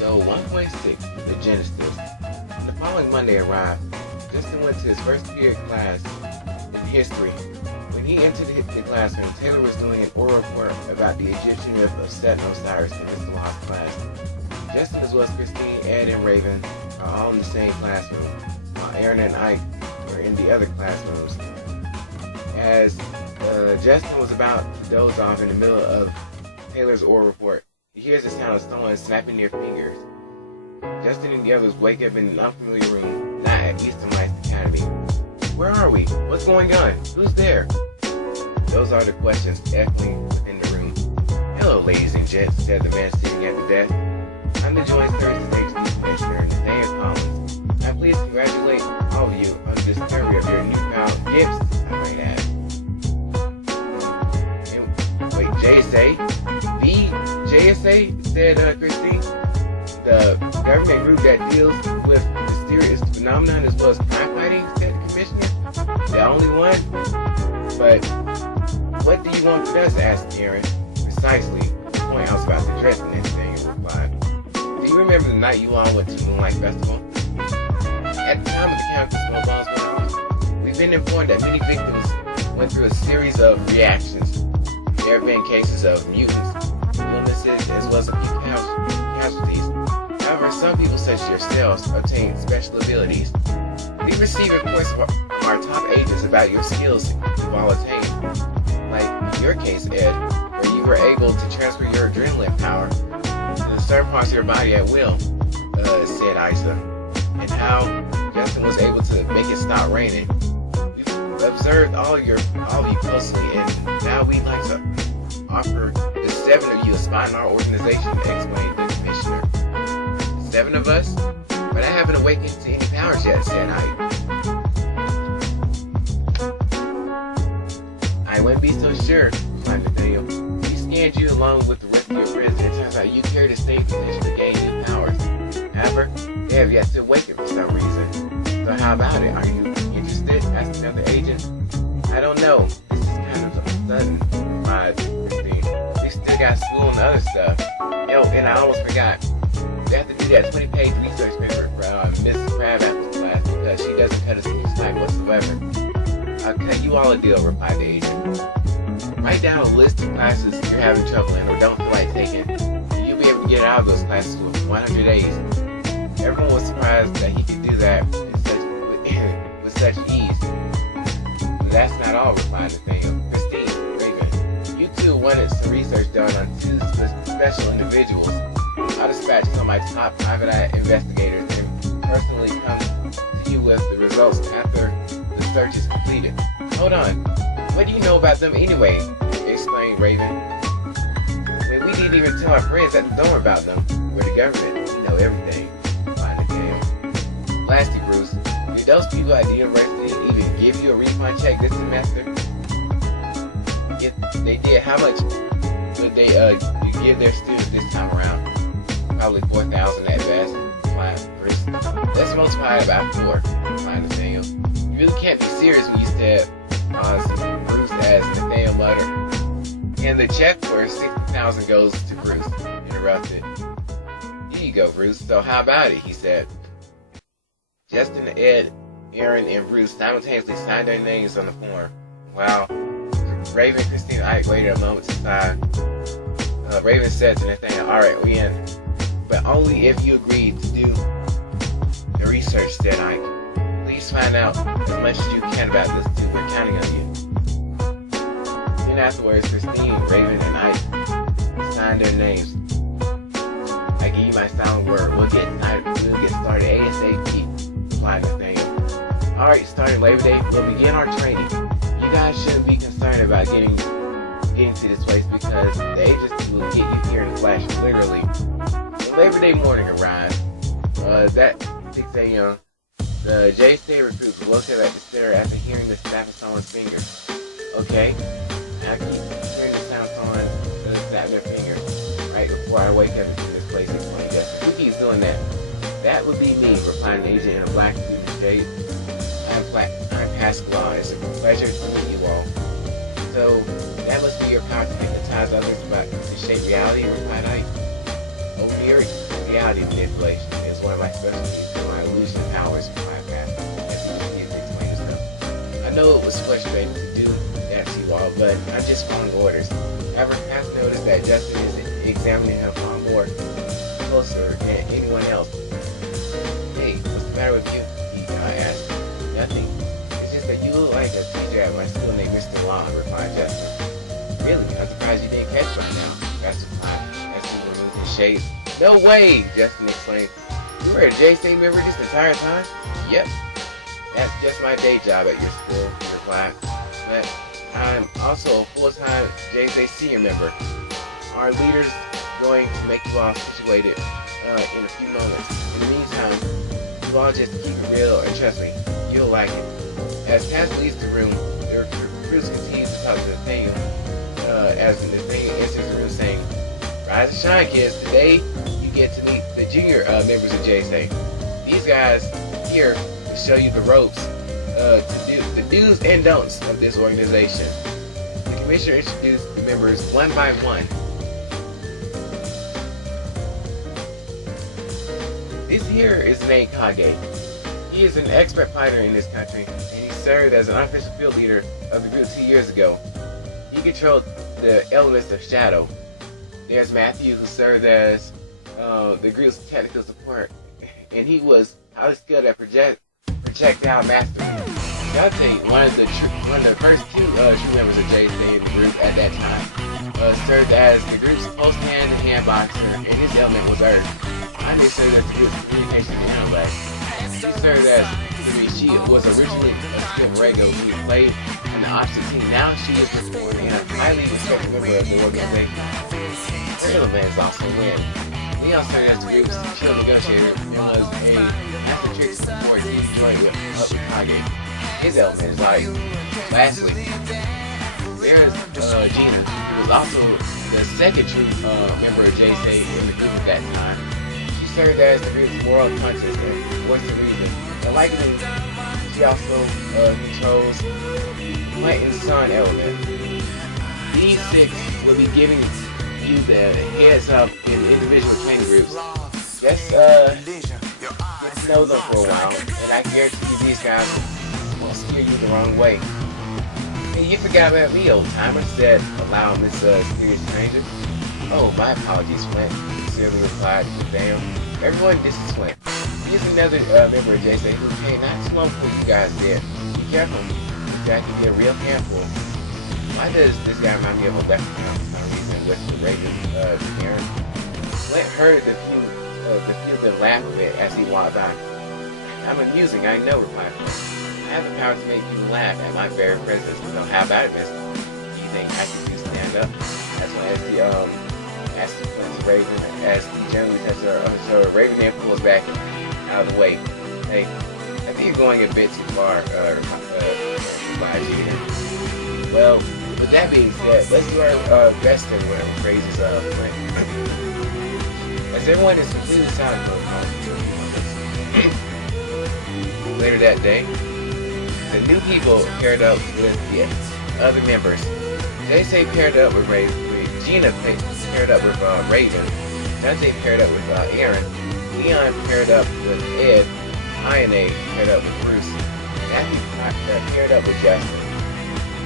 Episode 1.6, The Genesis. When the following Monday arrived, Justin went to his first period class in history. When he entered the classroom, Taylor was doing an oral report about the Egyptian myth of Set and Osiris in his lost class. Justin, as well as Christine, Ed, and Raven, are all in the same classroom, while Aaron and Ike were in the other classrooms. As Justin was about to doze off in the middle of Taylor's oral report, he hears the sound of someone snapping their fingers. Justin and the others wake up in an unfamiliar room, not at Eastern Lights Academy. Where are we? What's going on? Who's there? Those are the questions echoing within the room. Hello, ladies and gents, said the man sitting at the desk. I'm the Joint Services Agency Commissioner, Nathaniel Collins. I'm pleased to congratulate all of you on the discovery of your newfound gifts, I might add. Wait, JSA? The JSA? Said Christine. The government group that deals with mysterious phenomenon as well as crime fighting, said the commissioner. The only one? But what do you want with us? Asked Aaron. Precisely the point I was about to address in anything, replied. Do you remember the night you all went to the Moonlight Festival? At the time of the count of smoke bombs went off, we've been informed that many victims went through a series of reactions. There have been cases of mutants, illnesses, as well as a few casualties. However, some people such as yourselves obtain special abilities. We receive reports from our top agents about your skills you've all attained. Like in your case, Ed, where you were able to transfer your adrenaline power to certain parts of your body at will, said Isa. And how Justin was able to make it stop raining. We've observed all of you closely, and now we'd like to offer the 7 of you a spot in our organization, explained the commissioner. 7 of us? But I haven't awakened to any powers yet, said I. I wouldn't be so sure, replied Nathaniel. We scanned you along with the rest of your friends, and it turns out you carried a safe position to gain new powers. However, they have yet to awaken for some reason. So how about it? Are you interested? Asked another agent. I don't know. This is kind of sudden, replied Christine. We still got school and other stuff. Oh, and I almost forgot. We have to do that 20-page research paper for Mrs. Crabapple class because she doesn't cut us any slack whatsoever. I'll cut you all a deal, replied the agent. Write down a list of classes you're having trouble in or don't feel like taking. You'll be able to get out of those classes within 100 days. Everyone was surprised that he could do that with such ease. But that's not all, replied Nathaniel. Christine, Raven, you two wanted some research done on 2 special individuals. I'll dispatch some of my top private eye investigators and personally come to you with the results after the search is completed. Hold on. What do you know about them anyway? Exclaimed Raven. When we didn't even tell our friends at the door about them. We're the government. We know everything. Replied Nathaniel. Lastly, Bruce, did those people at the university even give you a refund check this semester? If they did, how much would they you give their students this time around? Probably 4,000 at best, replied Bruce. Let's multiply it by 4, replied Nathaniel. You really can't be serious when you said, Bruce, as Nathaniel muttered. And the check for 60,000 goes to Bruce, interrupted. Here you go, Bruce. So how about it, he said. Justin, Ed, Aaron, and Bruce simultaneously signed their names on the form. While Raven, Christine, and Ike waited a moment to sign. Raven said to Nathaniel, all right, we in. But only if you agree to do the research, said Ike. Please find out as much as you can about this too. We're counting on you. Soon afterwards, Christine, Raven, and Ike signed their names. I give you my silent word. We'll get started ASAP, replied Nathaniel. Alright, starting Labor Day, we'll begin our training. You guys shouldn't be concerned about getting to this place because the agency will get you here in a flash, literally. Labor Day morning arrived. At 6 a.m. The JSA recruits were located at the center after hearing the snap of someone's finger. Okay, I keep hearing the sound of someone snapping their finger right before I wake up into this place. Who keeps doing that? That would be me, replied an agent in a black suit and shade. I'm Pascal. It's a pleasure to meet you all. So, that must be your power to hypnotize others about to shape reality, replied Ike. Oh, dear, reality manipulation is one of my specialties for my illusion powers for my past. As you can see, explain stuff. I know it was frustrating to do that to you all, but I'm just following orders. However, Cass noticed that Justin is examining him far more closer than anyone else. Hey, what's the matter with you? He asked. Nothing. It's just that you look like a teacher at my school named Mr. Long, replied Justin. Really? I'm surprised you didn't catch by now. That's replied as he removed his shades. No way! Justin exclaimed. You were a JSA member this entire time? Yep. That's just my day job at your school, he replied. But I'm also a full-time JSA senior member. Our leader's going to make you all situated in a few moments. In the meantime, you all just keep it real and trust me, you'll like it. As Cass leaves the room, the recruits continue to talk to Nathaniel as Nathaniel enters the room saying, Rise and shine, kids. Today, you get to meet the junior members of JSA. These guys here will show you the ropes to do the do's and don'ts of this organization. The commissioner introduced the members one by one. This here is named Kage. He is an expert fighter in this country, and he served as an unofficial field leader of the group 2 years ago. He controlled the elements of shadow. There's Matthew, who served as the group's technical support, and he was highly skilled at projectile mastery. Dante, one of the first two true members of JSA in the group at that time, served as the group's close hand-to-hand boxer, and his element was Earth. Anya served as the group's communication intellect. She served as she was originally a skilled Rego who played on the opposite team. Now she is performing a highly respected member of the organization. Her element is also Lynn. Leon served as the group's chill negotiator and was a master trick support he joined with Kage. His element is like. Lastly, there's Gina, who was also the second true member of JSA in the group at that time. She served as the group's moral conscience and voice of reason. And likely, she also controls Clayton's sun element. These six will be giving you the heads up in individual training groups. Just get to know them for a while, and I guarantee you these guys won't steer you the wrong way. Hey, you forgot about me, old timer, said aloud Miss Mysterious Stranger. Oh, my apologies, Flint, sincerely replied Nathaniel. Everyone, this is Flint. He's another member of JSA who came not too long before you guys did. Be careful, this guy can be a real handful. Why does this guy remind me of a leprechaun for some reason with the Raven's parents? Flint heard the few of them laugh a bit as he walked by. I'm amusing, I know, replied Flint. I have the power to make you laugh at my very presence. So how about it, mister? Do you think I can do stand up? That's when as the Flint's Raven, as he gently touches her shoulder, Raven then pulls back out of the way. Hey, I think you're going a bit too far, replied Gina. Well, with that being said, let's do our best and whatever phrases Flint. As everyone is completely silent for a moment. Later that day, the new people paired up with the other members. JSA paired up with Raven. Gina paired up with Raven. Dante paired up with Aaron. Leon paired up with Ed. Ione paired up with Bruce. Matthew paired up with Justin.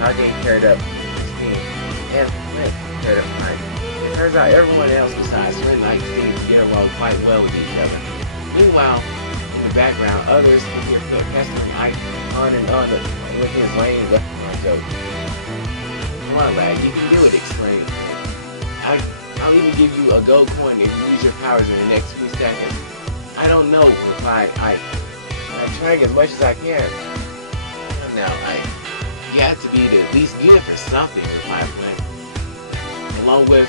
Kage paired up with Christine. And Flint paired up with Mike. It turns out everyone else besides Flint and Ike seems to get along quite well with each other. Meanwhile, in the background, others can hear Flint pestering Ike on and on with his lame leprechaun joke. Come on, lad, you can do it, exclaimed. I'll even give you a gold coin if you use your powers in the next few seconds. I don't know, replied Ike. I'm trying as much as I can. Now, Ike, you have to be at least good for something, replied Flint. Along with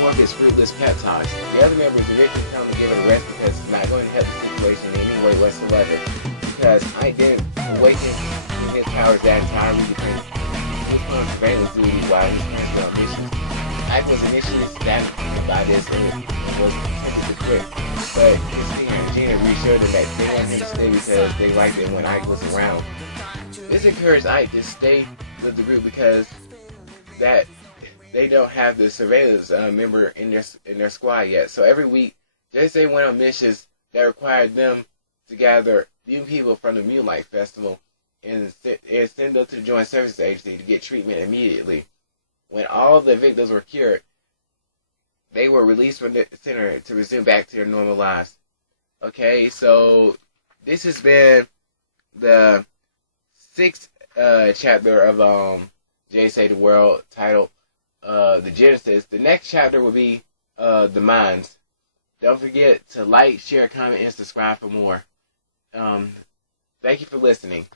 more of his fruitless pep talks, the other members eventually come to give it a rest because it's not going to help the situation in any way whatsoever. Because Ike didn't awaken his powers that entirely because he was on surveillance duty while his parents were on missions. Ike was initially stabbed by this and was tempted to quit. But Christine and Gina reassured him that they wanted him to stay because they liked it when Ike was around. This encouraged Ike to stay with the group because that they don't have the surveillance member in their squad yet. So every week, JSA went on missions that required them to gather young people from the Moonlight Festival and send them to the Joint Services Agency to get treatment immediately. When all the victims were cured, they were released from the center to resume back to their normal lives. Okay, so this has been the 6th chapter of JSA the World, titled The Genesis. The next chapter will be The Minds. Don't forget to like, share, comment, and subscribe for more. Thank you for listening.